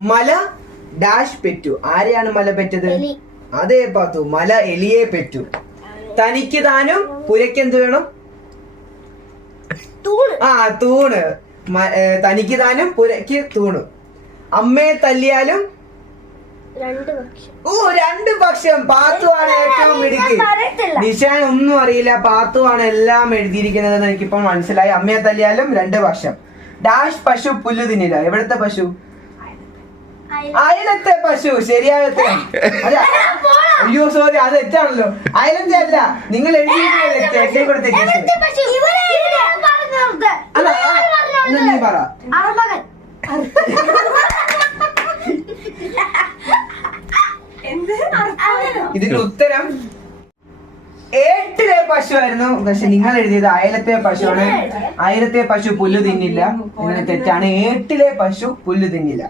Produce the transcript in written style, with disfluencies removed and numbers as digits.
മല ഡാഷ് പെറ്റു. ആരെയാണ് മല പെറ്റത്? അതേ പാത്തു, മല എലിയെ പെറ്റു. തനിക്ക് താനും പുരയ്ക്ക് എന്ത് വേണം? ആ, തൂണ്. തനിക്ക് താനും പുരയ്ക്ക് തൂണ്. അമ്മയെ തല്ലിയാലും രണ്ട് പക്ഷം. പാത്തുവാണ് ഏറ്റവും മിടുക്ക്. നിഷാൻ ഒന്നും അറിയില്ല, പാത്തുവാണ് എല്ലാം എഴുതിയിരിക്കുന്നത് എനിക്കിപ്പോ മനസ്സിലായി. അമ്മയെ തല്ലിയാലും രണ്ട് പക്ഷം. ഡാഷ് പശു പുല്ല് തിന്നില്ല. എവിടത്തെ പശു? അയലത്തെ പശു. ശരിയായ ഉത്തരം. അല്ല, അയ്യോ സോറി, അത് തെറ്റാണല്ലോ. അയലത്തെ അല്ല, നിങ്ങൾ എഴുതിയിരിക്കുന്നത് തെറ്റ്. കൂടെ തെറ്റി. അല്ല, നീ പറ. ഇതിന്റെ ഉത്തരം ഏട്ടിലെ പശു ആയിരുന്നു. പക്ഷെ നിങ്ങൾ എഴുതിയത് അയലത്തെ പശുവാണ്. അയലത്തെ പശു പുല്ല് തിന്നില്ല. ഇതിന് തെറ്റാണ്. ഏട്ടിലെ പശു പുല്ല് തിന്നില്ല.